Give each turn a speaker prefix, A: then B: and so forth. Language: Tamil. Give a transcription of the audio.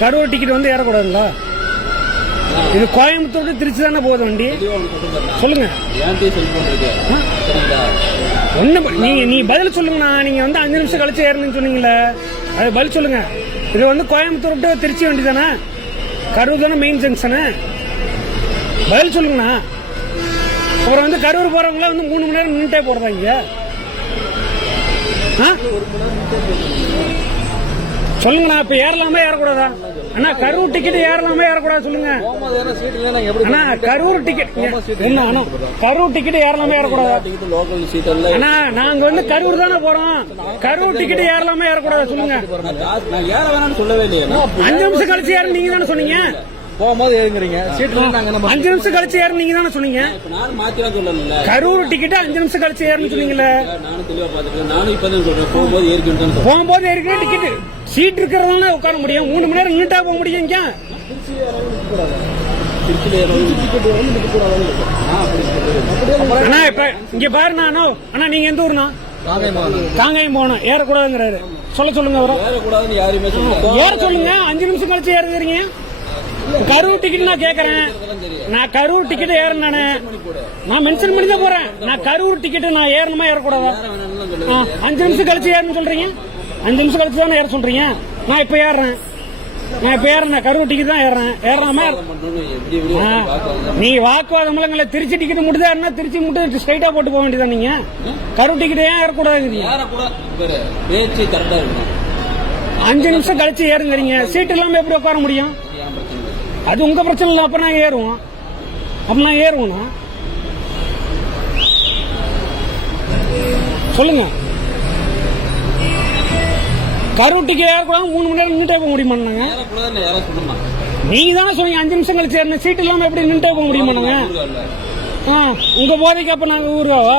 A: கரூர் டிக்கெட் வந்து ஏறக்கூடாதுங்களா? இது கோயம்புத்தூர் திருச்சி தானே போகுது வண்டி? சொல்லுங்க. ஒண்ணு நீங்க நீ பதில் சொல்லுங்கண்ணா. நீங்க வந்து அஞ்சு நிமிஷம் கழிச்சு ஏறணும்னு சொன்னீங்களே அது பதில் சொல்லுங்க. இது வந்து கோயம்புத்தூர் டு திருச்சி வண்டி தானே? கரூர் தானே மெயின் ஜங்ஷனு பதில் சொல்லுங்கண்ணா. அப்புறம் வந்து கரூர் போறவங்களாம் வந்து மூணு மணி நேரம் நின்றுட்டே போறதா இங்க? ஆ? சொல்லுங்கண்ணா இப்ப ஏறலாமா ஏறக்கூடாதா? அண்ணா கரூர் டிக்கெட் ஏறலாமா ஏறக்கூடாது சொல்லுங்க. அண்ணா கரூர் டிக்கெட் என்ன கரூர் டிக்கெட் ஏறலாமா ஏறக்கூடாதா? அண்ணா நாங்க வந்து கரூர் தானே போறோம். கரூர் டிக்கெட் ஏறலாமா ஏறக்கூடாது சொல்லுங்க. அஞ்சு நிமிஷம் கழிச்சு ஏற நீங்க தானே சொன்னீங்க?
B: போகும்போது ஏறுங்கிறீங்க. சீட் இல்லை நாங்க நம்ம
A: அஞ்சு நிமிஷம் கழிச்சு ஏற நீங்க தானே சொன்னீங்க
B: நானும் சொல்லல
A: கரூர் டிக்கெட் அஞ்சு நிமிஷம் கழிச்சு ஏறணும் சொன்னீங்களே
B: நானும் தெளிவா பாத்துக்கிறேன் நானும் இப்பதான் சொல்றேன். போகும்போது ஏறிக்கிட்டு
A: போகும்போது ஏற்கனவே டிக்கெட் சீட் இருக்கிறவங்க உட்கார முடியும். மூணு மணி நேரம் நின்றுட்டா போக முடியும் இங்க. அண்ணா இப்ப இங்க பாருண்ணா அண்ணா அண்ணா நீங்க எந்த ஊர்ண்ணா? காங்கேயம் போகணும் ஏறக்கூடாதுங்கிறாரு. சொல்ல சொல்லுங்க அவரை.
B: ஏறக்கூடாதுன்னு யாருமே
A: ஏற சொல்லுங்க. அஞ்சு நிமிஷம் கழிச்சு ஏறுறீங்க கரூர் டிக்கெட் நான் கேக்குறேன். நான் கரூர் டிக்கெட் ஏறேன் நானு. நான் மென்ஷன் பண்ணி தான் போறேன். நான் கரூர் டிக்கெட் நான் ஏறணுமா ஏறக்கூடாதா? அஞ்சு நிமிஷம் கழிச்சு ஏறணும் சொல்றீங்க? அஞ்சு நிமிஷம் கழிச்சு தானே ஏற சொல்றீங்க? நான் இப்ப ஏறுறேன். நான் இப்ப ஏறேன் கரூர் டிக்கெட் தான் ஏறேன் ஏறாம நீ வாக்குவாதம் திருச்சி டிக்கெட் மட்டும் திருச்சி மட்டும் ஸ்ட்ரைட்டா போட்டு போக வேண்டியதா நீங்க. கரூர் டிக்கெட் ஏன் ஏறக்கூடாது. அஞ்சு நிமிஷம் கழிச்சு ஏறுங்கிறீங்க. சீட் இல்லாம எப்படி உட்கார முடியும்?
B: அது
A: உங்க பிரச்சனை இல்லை அப்ப நான் ஏறுவோம். அப்ப நான். ஏறுவோம்னா சொல்லுங்க. கரூர் டிக்கெட் ஏறக்கூடாது மூணு மணி நேரம் நின்றுட்டே போக முடியுமா நாங்க? நீங்க தானே சொன்னீங்க அஞ்சு நிமிஷம் கழிச்சு சீட் இல்லாம எப்படி நின்றுட்டே போக முடியுமா நாங்க. ஆ, உங்க போதைக்கு அப்ப நாங்க ஊருவாவா